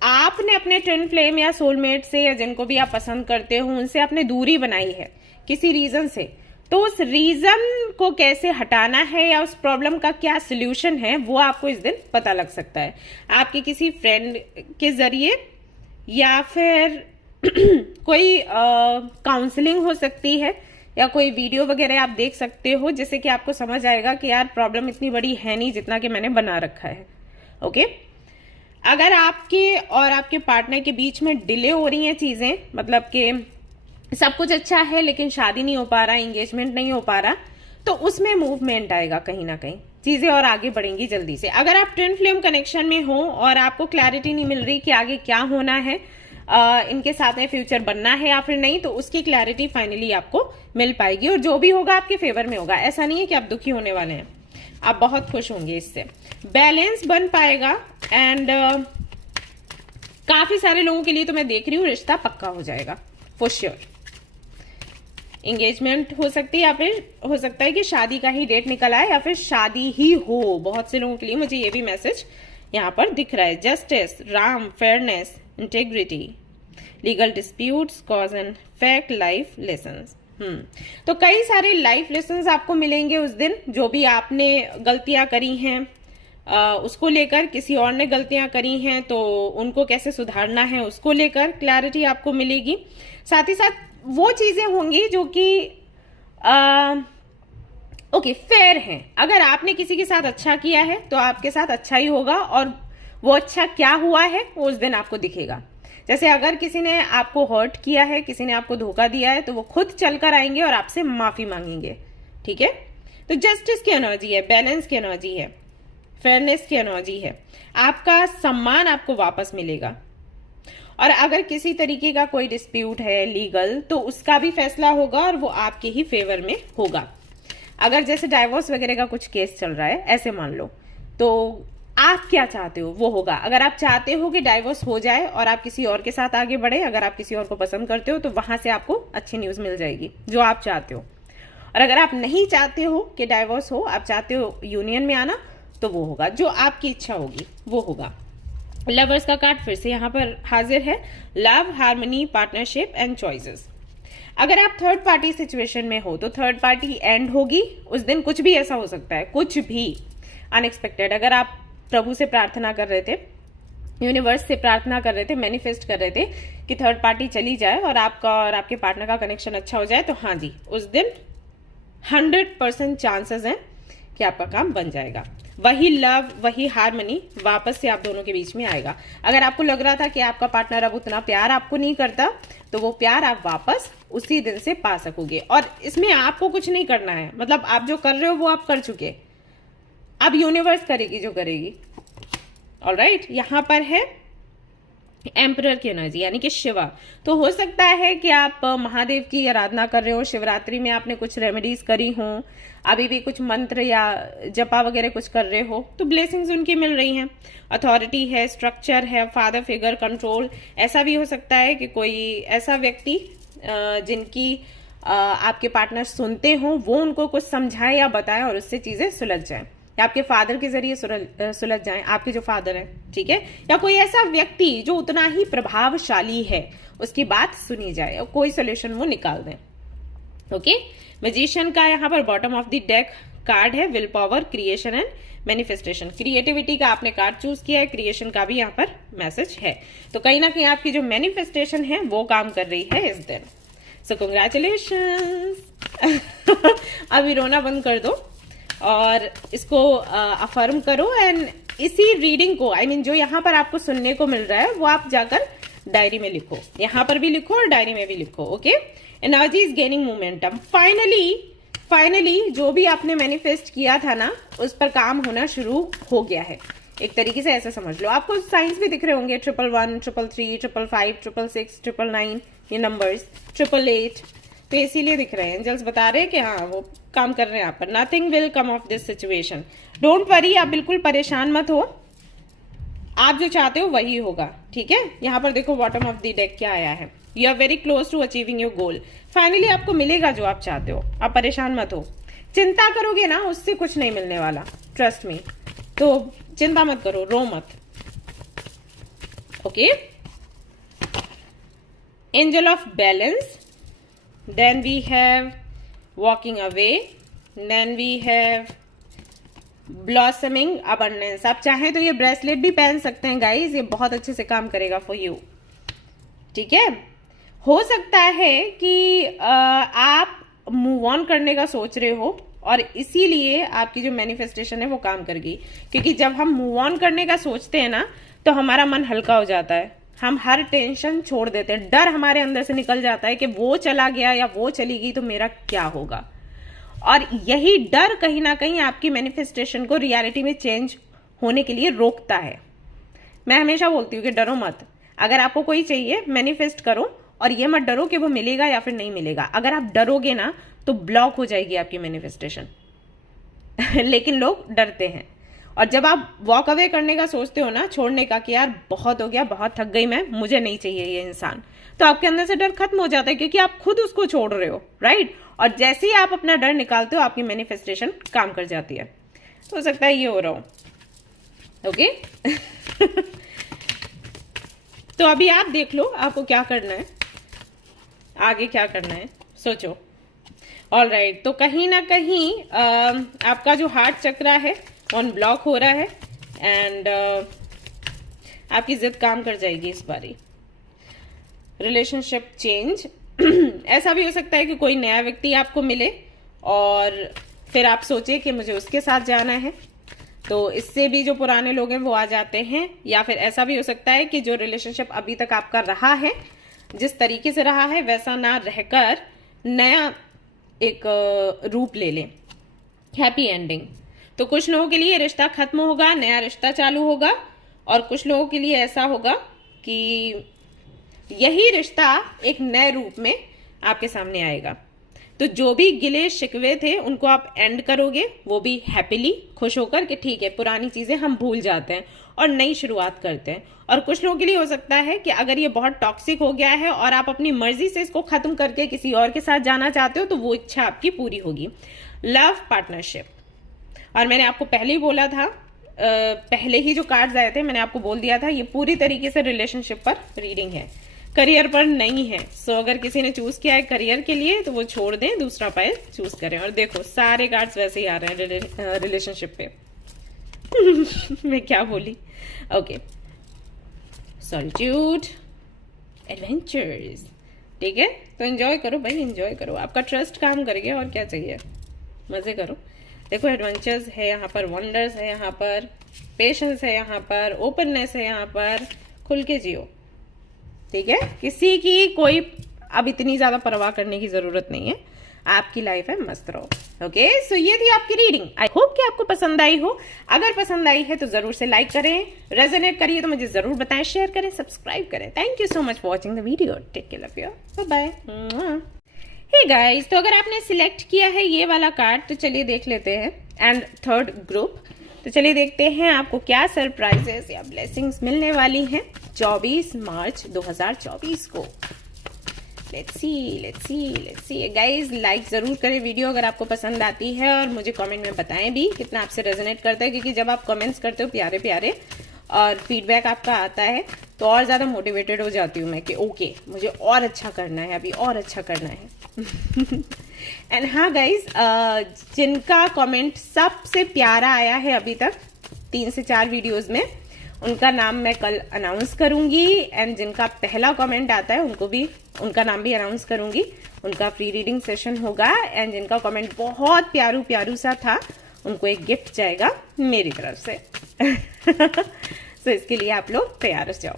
आपने अपने ट्विन फ्लेम या सोलमेट से या जिनको भी आप पसंद करते हो उनसे आपने दूरी बनाई है किसी रीजन से, तो उस रीजन को कैसे हटाना है या उस प्रॉब्लम का क्या सोल्यूशन है वो आपको इस दिन पता लग सकता है। आपके किसी फ्रेंड के जरिए या फिर कोई काउंसलिंग हो सकती है या कोई वीडियो वगैरह आप देख सकते हो जिससे कि आपको समझ आएगा कि यार प्रॉब्लम इतनी बड़ी है नहीं जितना कि मैंने बना रखा है। ओके, अगर आपके और आपके पार्टनर के बीच में डिले हो रही हैं चीजें, मतलब कि सब कुछ अच्छा है लेकिन शादी नहीं हो पा रहा, एंगेजमेंट नहीं हो पा रहा, तो उसमें मूवमेंट आएगा, कहीं ना कहीं चीजें और आगे बढ़ेंगी जल्दी से। अगर आप ट्विन फ्लेम कनेक्शन में हो और आपको क्लैरिटी नहीं मिल रही कि आगे क्या होना है, इनके साथ में फ्यूचर बनना है या फिर नहीं, तो उसकी क्लैरिटी फाइनली आपको मिल पाएगी और जो भी होगा आपके फेवर में होगा। ऐसा नहीं है कि आप दुखी होने वाले हैं, आप बहुत खुश होंगे इससे। बैलेंस बन पाएगा एंड काफी सारे लोगों के लिए तो मैं देख रही हूँ रिश्ता पक्का हो जाएगा फॉर श्योर। एंगेजमेंट हो सकती है या फिर हो सकता है कि शादी का ही डेट निकल आए या फिर शादी ही हो। बहुत से लोगों के लिए मुझे ये भी मैसेज यहाँ पर दिख रहा है। Justice, Ram, fairness, integrity, legal disputes, cause and fact, life lessons. तो कई सारे लाइफ लेसन्स आपको मिलेंगे उस दिन। जो भी आपने गलतियां करी हैं उसको लेकर, किसी और ने गलतियां करी हैं तो उनको कैसे सुधारना है उसको लेकर क्लैरिटी आपको मिलेगी। साथ ही साथ वो चीजें होंगी जो कि ओके फेयर हैं। अगर आपने किसी के साथ अच्छा किया है तो आपके साथ अच्छा ही होगा और वो अच्छा क्या हुआ है वो उस दिन आपको दिखेगा। जैसे अगर किसी ने आपको हर्ट किया है, किसी ने आपको धोखा दिया है, तो वो खुद चलकर आएंगे और आपसे माफी मांगेंगे, ठीक है। तो जस्टिस की एनर्जी है, बैलेंस की एनर्जी है, फेयरनेस की एनर्जी है। आपका सम्मान आपको वापस मिलेगा। और अगर किसी तरीके का कोई डिस्प्यूट है लीगल, तो उसका भी फैसला होगा और वो आपके ही फेवर में होगा। अगर जैसे डाइवोर्स वगैरह का कुछ केस चल रहा है ऐसे मान लो, तो आप क्या चाहते हो वो होगा। अगर आप चाहते हो कि डाइवोर्स हो जाए और आप किसी और के साथ आगे बढ़े, अगर आप किसी और को पसंद करते हो, तो वहां से आपको अच्छी न्यूज मिल जाएगी जो आप चाहते हो। और अगर आप नहीं चाहते हो कि डाइवोर्स हो, आप चाहते हो यूनियन में आना, तो वो होगा, जो आपकी इच्छा होगी वो होगा। लवर्स का कार्ड फिर से यहाँ पर हाजिर है, love, harmony, partnership and choices. अगर आप थर्ड पार्टी सिचुएशन में हो तो थर्ड पार्टी एंड होगी उस दिन। कुछ भी ऐसा हो सकता है, कुछ भी अनएक्सपेक्टेड। अगर आप प्रभु से प्रार्थना कर रहे थे, यूनिवर्स से प्रार्थना कर रहे थे, मैनिफेस्ट कर रहे थे कि थर्ड पार्टी चली जाए और आपका और आपके पार्टनर का कनेक्शन अच्छा हो जाए, तो हाँ जी, उस दिन 100% चांसेस हैं कि आपका काम बन जाएगा। वही लव, वही हार्मनी वापस से आप दोनों के बीच में आएगा। अगर आपको लग रहा था कि आपका पार्टनर अब उतना प्यार आपको नहीं करता, तो वो प्यार आप वापस उसी दिन से पा सकोगे। और इसमें आपको कुछ नहीं करना है, मतलब आप जो कर रहे हो वो आप कर चुके, अब यूनिवर्स करेगी जो करेगी। ऑलराइट, यहां पर है एम्परर की एनर्जी यानी कि शिवा। तो हो सकता है कि आप महादेव की आराधना कर रहे हो, शिवरात्रि में आपने कुछ रेमेडीज करी हो, अभी भी कुछ मंत्र या जपा वगैरह कुछ कर रहे हो, तो ब्लेसिंग्स उनकी मिल रही हैं। अथॉरिटी है, स्ट्रक्चर है, फादर फिगर, कंट्रोल। ऐसा भी हो सकता है कि कोई ऐसा व्यक्ति जिनकी आपके पार्टनर सुनते हो, वो उनको कुछ समझाए या बताए और उससे चीजें सुलझ जाए, या आपके फादर के जरिए सुलझ जाएं, आपके जो फादर हैं, ठीक है, या कोई ऐसा व्यक्ति जो उतना ही प्रभावशाली है उसकी बात सुनी जाए और कोई सोल्यूशन वो निकाल दें। ओके, मैजिशियन का यहाँ पर bottom of the deck card है, will power, creation and manifestation. Creativity का आपने कार्ड चूज किया है, क्रिएशन का भी यहाँ पर मैसेज है। तो कहीं ना कहीं आपकी जो मैनिफेस्टेशन है वो काम कर रही है इस दिन। So congratulation. अभी रोना बंद कर दो और इसको अफर्म करो एंड इसी रीडिंग को, आई मीन जो यहाँ पर आपको सुनने को मिल रहा है वो आप जाकर डायरी में लिखो, यहाँ पर भी लिखो और डायरी में भी लिखो। Okay, energy is gaining momentum. Finally जो भी आपने मैनिफेस्ट किया था ना, उस पर काम होना शुरू हो गया है। एक तरीके से ऐसे समझ लो, आपको साइंस भी दिख रहे होंगे, 111, 333, 555, 666, 999, ये नंबर्स, 888, तो इसीलिए दिख रहे हैं। एंजल्स बता रहे हैं कि हाँ वो काम कर रहे हैं यहाँ पर। Nothing will come of this situation, don't worry, आप बिल्कुल परेशान मत हो, आप जो चाहते हो वही होगा, ठीक है। यहाँ पर देखो बॉटम ऑफ द डेक क्या आया है, you are very close to achieving your goal. Finally आपको मिलेगा जो आप चाहते हो, आप परेशान मत हो। चिंता करोगे ना, उससे कुछ नहीं मिलने वाला, ट्रस्ट मी। तो चिंता मत करो, रो मत। Okay, angel of balance, then we have walking away, then we have blossoming abundance। आप चाहें तो ये ब्रेसलेट भी पहन सकते हैं गाइज, ये बहुत अच्छे से काम करेगा फॉर यू, ठीक है। हो सकता है कि आप मूव ऑन करने का सोच रहे हो और इसीलिए आपकी जो मैनिफेस्टेशन है वो काम करेगी, क्योंकि जब हम मूव ऑन करने का सोचते हैं ना तो हमारा मन हल्का हो जाता है, हम हर टेंशन छोड़ देते हैं, डर हमारे अंदर से निकल जाता है कि वो चला गया या वो चली गई तो मेरा क्या होगा। और यही डर कहीं ना कहीं आपकी मैनिफेस्टेशन को रियलिटी में चेंज होने के लिए रोकता है। मैं हमेशा बोलती हूँ कि डरो मत, अगर आपको कोई चाहिए मैनिफेस्ट करो और ये मत डरो कि वो मिलेगा या फिर नहीं मिलेगा। अगर आप डरोगे ना तो ब्लॉक हो जाएगी आपकी मैनिफेस्टेशन। लेकिन लोग डरते हैं, और जब आप वॉक अवे करने का सोचते हो ना, छोड़ने का कि यार बहुत हो गया, बहुत थक गई मैं, मुझे नहीं चाहिए ये इंसान, तो आपके अंदर से डर खत्म हो जाता है, क्योंकि आप खुद उसको छोड़ रहे हो, राइट। और जैसे ही आप अपना डर निकालते हो आपकी मैनिफेस्टेशन काम कर जाती है। तो हो सकता है ये हो रहा हो। ओके। तो अभी आप देख लो आपको क्या करना है, आगे क्या करना है, सोचो। ऑलराइट, तो कहीं ना कहीं आपका जो हार्ट चक्रा है ऑन ब्लॉक हो रहा है एंड आपकी जिद काम कर जाएगी इस बारी। रिलेशनशिप चेंज, ऐसा भी हो सकता है कि कोई नया व्यक्ति आपको मिले और फिर आप सोचे कि मुझे उसके साथ जाना है, तो इससे भी जो पुराने लोग हैं वो आ जाते हैं। या फिर ऐसा भी हो सकता है कि जो रिलेशनशिप अभी तक आपका रहा है, जिस तरीके से रहा है वैसा ना रहकर नया एक रूप ले ले, हैप्पी एंडिंग। तो कुछ लोगों के लिए रिश्ता खत्म होगा, नया रिश्ता चालू होगा, और कुछ लोगों के लिए ऐसा होगा कि यही रिश्ता एक नए रूप में आपके सामने आएगा। तो जो भी गिले शिकवे थे उनको आप एंड करोगे, वो भी हैप्पीली, खुश होकर कि ठीक है पुरानी चीजें हम भूल जाते हैं और नई शुरुआत करते हैं। और कुछ लोगों के लिए हो सकता है कि अगर ये बहुत टॉक्सिक हो गया है और आप अपनी मर्जी से इसको खत्म करके किसी और के साथ जाना चाहते हो, तो वो इच्छा आपकी पूरी होगी। लव पार्टनरशिप, और मैंने आपको पहले ही बोला था, पहले ही जो कार्ड्स आए थे मैंने आपको बोल दिया था, ये पूरी तरीके से रिलेशनशिप पर रीडिंग है, करियर पर नहीं है। सो अगर किसी ने चूज किया है करियर के लिए तो वो छोड़ दें, दूसरा पाइल चूज करें। और देखो सारे कार्ड्स वैसे ही आ रहे हैं रिलेशनशिप पे। मैं क्या बोली, ओके, सॉलिट्यूड, एडवेंचर्स, ठीक है। तो एंजॉय करो भाई, एंजॉय करो, आपका ट्रस्ट काम करेगा और क्या चाहिए, मजे करो। देखो एडवेंचर्स है यहाँ पर, वंडर्स है यहाँ पर, पेशेंस है यहाँ पर, ओपननेस है यहाँ पर, खुल के जियो, ठीक है। किसी की कोई अब इतनी ज्यादा परवाह करने की जरूरत नहीं है, आपकी लाइफ है, मस्त रहो। ओके, सो ये थी आपकी रीडिंग। आई होप कि आपको पसंद आई हो। अगर पसंद आई है तो जरूर से लाइक करें, रेजोनेट करिए तो मुझे जरूर बताएं, शेयर करें, सब्सक्राइब करें। Thank you so much for watching the video. Take care, love you, bye bye. Hey guys, तो अगर आपने सिलेक्ट किया है ये वाला कार्ड तो चलिए देख लेते हैं, एंड थर्ड ग्रुप, तो चलिए देखते हैं आपको क्या सरप्राइजेस या ब्लेसिंग्स मिलने वाली हैं 24 मार्च 2024 को। लेट्स सी गाइस, लाइक जरूर करें वीडियो अगर आपको पसंद आती है, और मुझे कमेंट में बताएं भी कितना आपसे रेजोनेट करता है, क्योंकि जब आप कमेंट्स करते हो प्यारे प्यारे और फीडबैक आपका आता है तो और ज्यादा मोटिवेटेड हो जाती हूँ मैं कि ओके मुझे और अच्छा करना है, अभी और अच्छा करना है। एंड हाँ गाइज, जिनका कमेंट सबसे प्यारा आया है अभी तक 3 से 4 वीडियोस में, उनका नाम मैं कल अनाउंस करूंगी। एंड जिनका पहला कमेंट आता है उनको भी, उनका नाम भी अनाउंस करूंगी, उनका फ्री रीडिंग सेशन होगा। एंड जिनका कमेंट बहुत प्यारू प्यारू सा था उनको एक गिफ्ट जाएगा मेरी तरफ से। तो इसके लिए आप लोग तैयार हो जाओ।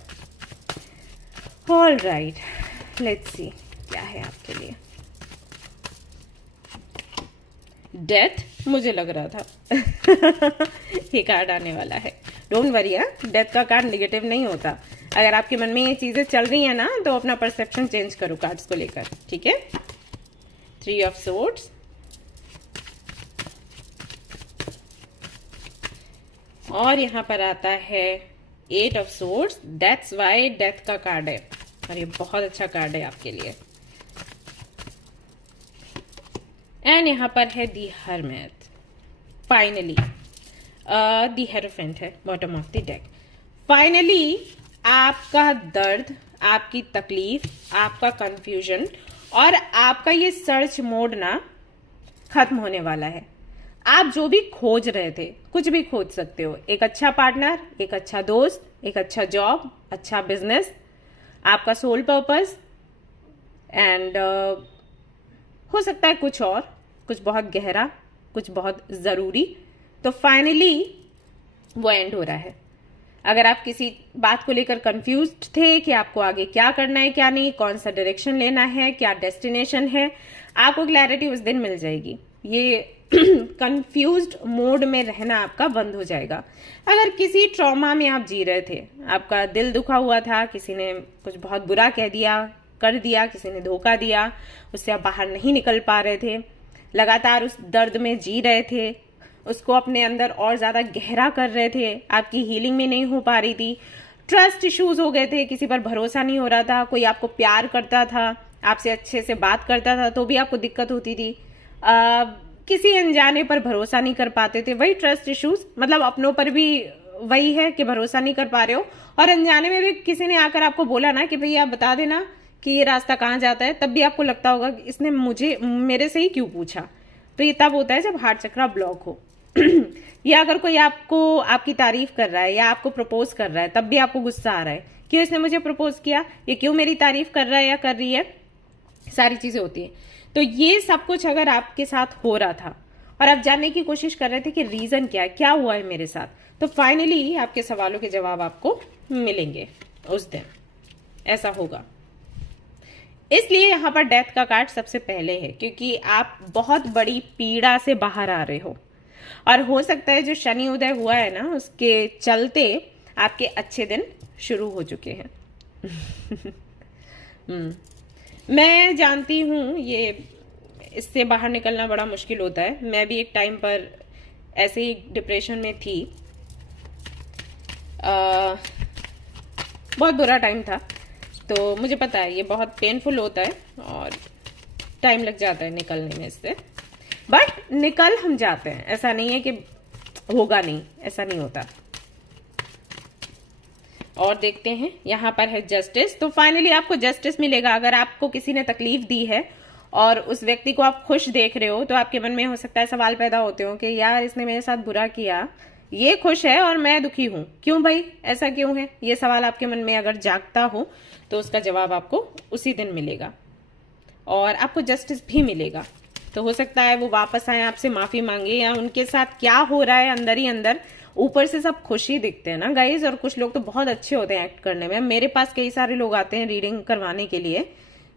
ऑल राइट, लेट्स सी क्या है आपके लिए। डेथ, मुझे लग रहा था ये कार्ड आने वाला है। डोंट वरी, डेथ का कार्ड निगेटिव नहीं होता। अगर आपके मन में ये चीजें चल रही है ना तो अपना परसेप्शन चेंज करो कार्ड्स को लेकर, ठीक है। 3 ऑफ सोर्ड्स, और यहां पर आता है 8 of swords. That's why death का कार्ड है, और ये बहुत अच्छा कार्ड है आपके लिए। एंड यहां पर है दी हर्मिट, फाइनली दी हेरोफेंट है bottom of the deck. Finally आपका दर्द, आपकी तकलीफ, आपका कंफ्यूजन और आपका ये सर्च मोड ना खत्म होने वाला है। आप जो भी खोज रहे थे, कुछ भी खोज सकते हो, एक अच्छा पार्टनर, एक अच्छा दोस्त, एक अच्छा जॉब, अच्छा बिजनेस, आपका सोल पर्पस, एंड हो सकता है कुछ और, कुछ बहुत गहरा, कुछ बहुत जरूरी। तो फाइनली वो एंड हो रहा है। अगर आप किसी बात को लेकर कंफ्यूज्ड थे कि आपको आगे क्या करना है, क्या नहीं, कौन सा डायरेक्शन लेना है, क्या डेस्टिनेशन है, आपको क्लैरिटी उस दिन मिल जाएगी। ये कंफ्यूज्ड मोड में रहना आपका बंद हो जाएगा। अगर किसी ट्रॉमा में आप जी रहे थे, आपका दिल दुखा हुआ था, किसी ने कुछ बहुत बुरा कह दिया, कर दिया, किसी ने धोखा दिया, उससे आप बाहर नहीं निकल पा रहे थे, लगातार उस दर्द में जी रहे थे, उसको अपने अंदर और ज्यादा गहरा कर रहे थे, आपकी हीलिंग में नहीं हो पा रही थी, ट्रस्ट इश्यूज हो गए थे, किसी पर भरोसा नहीं हो रहा था, कोई आपको प्यार करता था, आपसे अच्छे से बात करता था तो भी आपको दिक्कत होती थी, किसी अनजाने पर भरोसा नहीं कर पाते थे, वही ट्रस्ट इश्यूज, मतलब अपनों पर भी वही है कि भरोसा नहीं कर पा रहे हो, और अनजाने में भी किसी ने आकर आपको बोला ना कि भैया आप बता देना कि ये रास्ता कहाँ जाता है, तब भी आपको लगता होगा कि इसने मेरे से ही क्यों पूछा। तो ये तब होता है जब हार्ट चक्रा ब्लॉक हो। या अगर कोई आपको आपकी तारीफ कर रहा है या आपको प्रपोज कर रहा है, तब भी आपको गुस्सा आ रहा है, क्यों इसने मुझे प्रपोज किया, ये क्यों मेरी तारीफ कर रहा है या कर रही है, सारी चीजें होती है। तो ये सब कुछ अगर आपके साथ हो रहा था और आप जानने की कोशिश कर रहे थे कि रीजन क्या है, क्या हुआ है मेरे साथ, तो फाइनली आपके सवालों के जवाब आपको मिलेंगे उस दिन, ऐसा होगा। इसलिए यहां पर डेथ का कार्ड सबसे पहले है, क्योंकि आप बहुत बड़ी पीड़ा से बाहर आ रहे हो, और हो सकता है जो शनि उदय हुआ है ना, उसके चलते आपके अच्छे दिन शुरू हो चुके हैं। मैं जानती हूं ये इससे बाहर निकलना बड़ा मुश्किल होता है। मैं भी एक टाइम पर ऐसे ही डिप्रेशन में थी, बहुत बुरा टाइम था, तो मुझे पता है ये बहुत पेनफुल होता है और टाइम लग जाता है निकलने में इससे, बट निकल हम जाते हैं। ऐसा नहीं है कि होगा नहीं, ऐसा नहीं होता। और देखते हैं यहाँ पर है जस्टिस। तो फाइनली आपको जस्टिस मिलेगा। अगर आपको किसी ने तकलीफ दी है और उस व्यक्ति को आप खुश देख रहे हो, तो आपके मन में हो सकता है सवाल पैदा होते हो कि यार इसने मेरे साथ बुरा किया, ये खुश है और मैं दुखी हूं, क्यों भाई, ऐसा क्यों है? ये सवाल आपके मन में अगर जागता हो तो उसका जवाब आपको उसी दिन मिलेगा और आपको जस्टिस भी मिलेगा। तो हो सकता है वो वापस आए, आपसे माफी मांगे, या उनके साथ क्या हो रहा है अंदर ही अंदर, ऊपर से सब खुशी दिखते हैं ना गाइज। और कुछ लोग तो बहुत अच्छे होते हैं एक्ट करने में। मेरे पास कई सारे लोग आते हैं रीडिंग करवाने के लिए,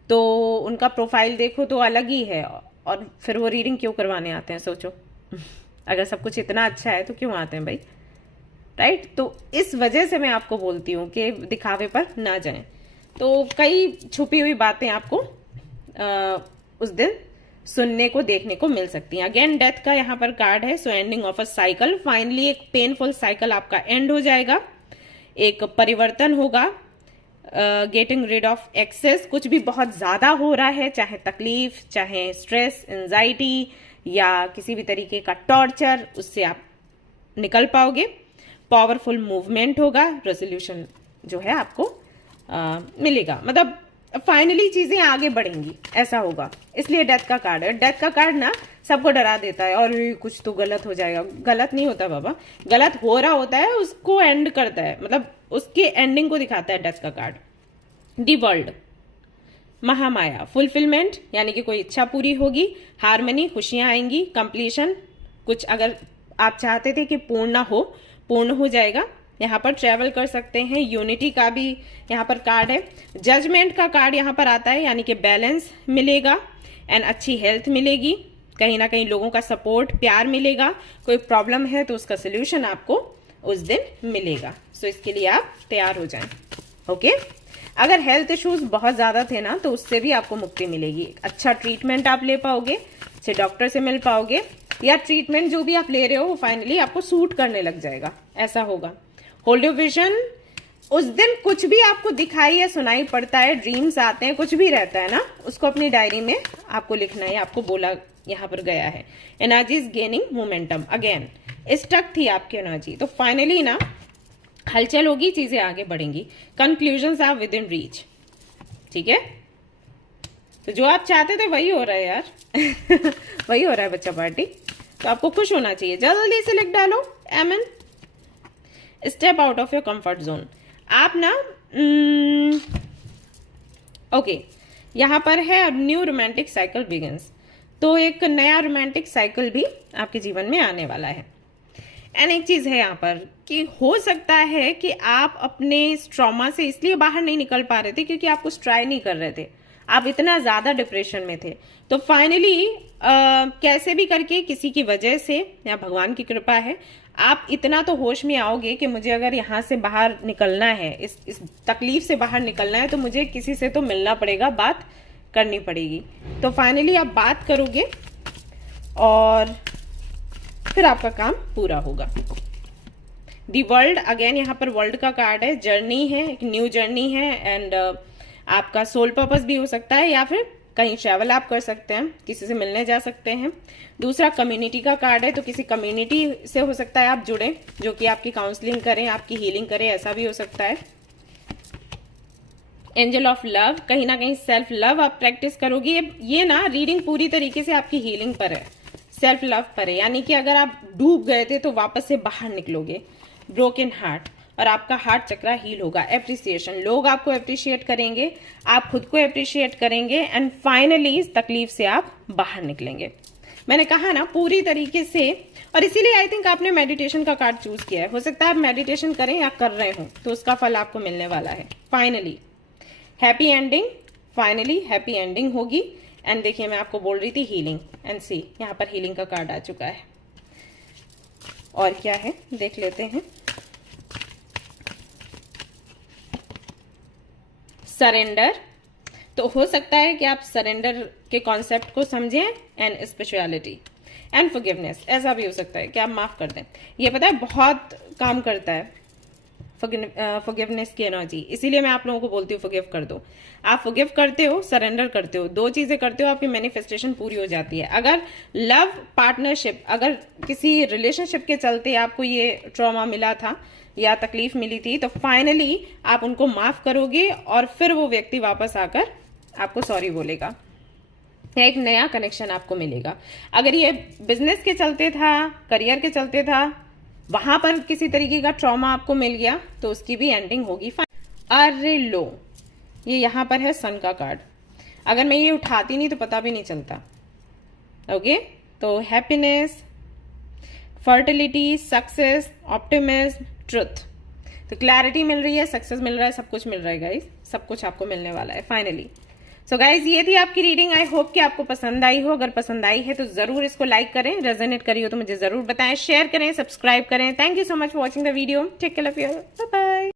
तो उनका प्रोफाइल देखो तो अलग ही है, और फिर वो रीडिंग क्यों करवाने आते हैं सोचो। अगर सब कुछ इतना अच्छा है तो क्यों आते हैं भाई, राइट? तो इस वजह से मैं आपको बोलती हूँ कि दिखावे पर ना जाएं। तो कई छुपी हुई बातें आपको उस दिन सुनने को, देखने को मिल सकती हैं। अगेन डेथ का यहाँ पर कार्ड है, सो ending of a cycle. Finally एक पेनफुल साइकिल आपका एंड हो जाएगा, एक परिवर्तन होगा, गेटिंग रिड ऑफ एक्सेस। कुछ भी बहुत ज्यादा हो रहा है, चाहे तकलीफ, चाहे स्ट्रेस, एंजाइटी या किसी भी तरीके का टॉर्चर, उससे आप निकल पाओगे। पावरफुल मूवमेंट होगा, रेजोल्यूशन जो है आपको मिलेगा, मतलब फाइनली चीजें आगे बढ़ेंगी, ऐसा होगा। इसलिए डेथ का कार्ड है। डेथ का कार्ड ना सबको डरा देता है, और कुछ तो गलत हो जाएगा। गलत नहीं होता बाबा, गलत हो रहा होता है, उसको एंड करता है, मतलब उसके एंडिंग को दिखाता है डेथ का card. The world, Mahamaya, fulfilment यानी कि कोई इच्छा पूरी होगी, हार्मनी, खुशियां आएंगी, कंप्लीशन, कुछ अगर आप चाहते थे कि पूर्ण हो, पूर्ण हो जाएगा। यहाँ पर ट्रेवल कर सकते हैं। यूनिटी का भी यहाँ पर कार्ड है। जजमेंट का कार्ड यहाँ पर आता है, यानी कि बैलेंस मिलेगा एंड अच्छी हेल्थ मिलेगी, कहीं ना कहीं लोगों का सपोर्ट, प्यार मिलेगा। कोई प्रॉब्लम है तो उसका सोल्यूशन आपको उस दिन मिलेगा। सो इसके लिए आप तैयार हो जाएं। ओके, अगर हेल्थ इश्यूज बहुत ज्यादा थे ना, तो उससे भी आपको मुक्ति मिलेगी। अच्छा ट्रीटमेंट आप ले पाओगे, अच्छे डॉक्टर से मिल पाओगे, या ट्रीटमेंट जो भी आप ले रहे हो वो फाइनली आपको सूट करने लग जाएगा, ऐसा होगा। होल्ड योर विजन, उस दिन कुछ भी आपको दिखाई या सुनाई पड़ता है, ड्रीम्स आते हैं, कुछ भी रहता है ना, उसको अपनी डायरी में आपको लिखना है। आपको बोला यहाँ पर गया है, energy is gaining momentum. Again stuck थी आपकी एनर्जी, तो फाइनली ना हलचल होगी, चीजें आगे बढ़ेंगी। Conclusions are within reach, ठीक है? तो जो आप चाहते थे वही हो रहा है यार। वही हो रहा है बच्चा पार्टी, तो आपको खुश होना चाहिए। जल्दी से लिख डालो एमन, step out of your comfort zone. आप ना ओके, यहां पर है न्यू रोमांटिक साइकिल बिगिंस, तो एक नया रोमांटिक साइकिल भी आपके जीवन में आने वाला है। एंड एक चीज है यहाँ पर कि हो सकता है कि आप अपने ट्रॉमा से इसलिए बाहर नहीं निकल पा रहे थे क्योंकि आप कुछ ट्राई नहीं कर रहे थे, आप इतना ज्यादा डिप्रेशन में थे। तो फाइनली कैसे भी करके किसी की वजह से या भगवान की कृपा है, आप इतना तो होश में आओगे कि मुझे अगर यहाँ से बाहर निकलना है, इस तकलीफ से बाहर निकलना है, तो मुझे किसी से तो मिलना पड़ेगा, बात करनी पड़ेगी। तो फाइनली आप बात करोगे और फिर आपका काम पूरा होगा। दी वर्ल्ड, अगेन यहाँ पर वर्ल्ड का कार्ड है, जर्नी है, एक न्यू जर्नी है, एंड आपका सोल पर्पस भी हो सकता है, या फिर कहीं ट्रैवल आप कर सकते हैं, किसी से मिलने जा सकते हैं। दूसरा कम्युनिटी का कार्ड है, तो किसी कम्युनिटी से हो सकता है आप जुड़े, जो कि आपकी काउंसलिंग करें, आपकी हीलिंग करें, ऐसा भी हो सकता है। एंजल ऑफ लव, कहीं ना कहीं सेल्फ लव आप प्रैक्टिस करोगे। ये ना रीडिंग पूरी तरीके से आपकी हीलिंग पर है, सेल्फ लव पर है, यानी कि अगर आप डूब गए थे तो वापस से बाहर निकलोगे। ब्रोकन हार्ट, और आपका हार्ट चक्रा हील होगा। एप्रिसिएशन, लोग आपको अप्रिशिएट करेंगे, आप खुद को अप्रिशिएट करेंगे, एंड फाइनली इस तकलीफ से आप बाहर निकलेंगे। मैंने कहा ना पूरी तरीके से, और इसीलिए आई थिंक आपने मेडिटेशन का कार्ड चूज किया है। हो सकता है आप मेडिटेशन करें या कर रहे हो, तो उसका फल आपको मिलने वाला है। Finally happy ending, finally happy ending होगी। एंड देखिए मैं आपको बोल रही थी हीलिंग, एंड सी यहाँ पर हीलिंग का कार्ड आ चुका है। और क्या है देख लेते हैं। सरेंडर, तो हो सकता है कि आप सरेंडर के कॉन्सेप्ट को समझें एंड स्पिरिचुअलिटी एंड फॉरगिवनेस, ऐसा भी हो सकता है कि आप माफ कर दें। ये पता है बहुत काम करता है फॉरगिवनेस की एनर्जी, इसीलिए मैं आप लोगों को बोलती हूँ फॉरगिव कर दो। आप फॉरगिव करते हो, सरेंडर करते हो, दो चीजें करते हो, आपकी मैनिफेस्टेशन पूरी हो जाती है। अगर लव पार्टनरशिप, अगर किसी रिलेशनशिप के चलते आपको ये ट्रॉमा मिला था या तकलीफ मिली थी, तो फाइनली आप उनको माफ करोगे और फिर वो व्यक्ति वापस आकर आपको सॉरी बोलेगा या एक नया कनेक्शन आपको मिलेगा। अगर ये बिजनेस के चलते था, करियर के चलते था, वहां पर किसी तरीके का ट्रॉमा आपको मिल गया, तो उसकी भी एंडिंग होगी। अरे लो, ये यहां पर है सन का कार्ड। अगर मैं ये उठाती नहीं तो पता भी नहीं चलता। ओके, तो happiness, fertility, success, optimism, truth. तो क्लैरिटी मिल रही है, सक्सेस मिल रहा है, सब कुछ मिल रहा है गाइस, सब कुछ आपको मिलने वाला है फाइनली। सो गाइज, ये थी आपकी रीडिंग। आई होप कि आपको पसंद आई हो। अगर पसंद आई है तो जरूर इसको लाइक करें, रेजोनेट करी हो तो मुझे जरूर बताएं, शेयर करें, सब्सक्राइब करें। Thank you so much for watching the video. Take care of your, bye bye.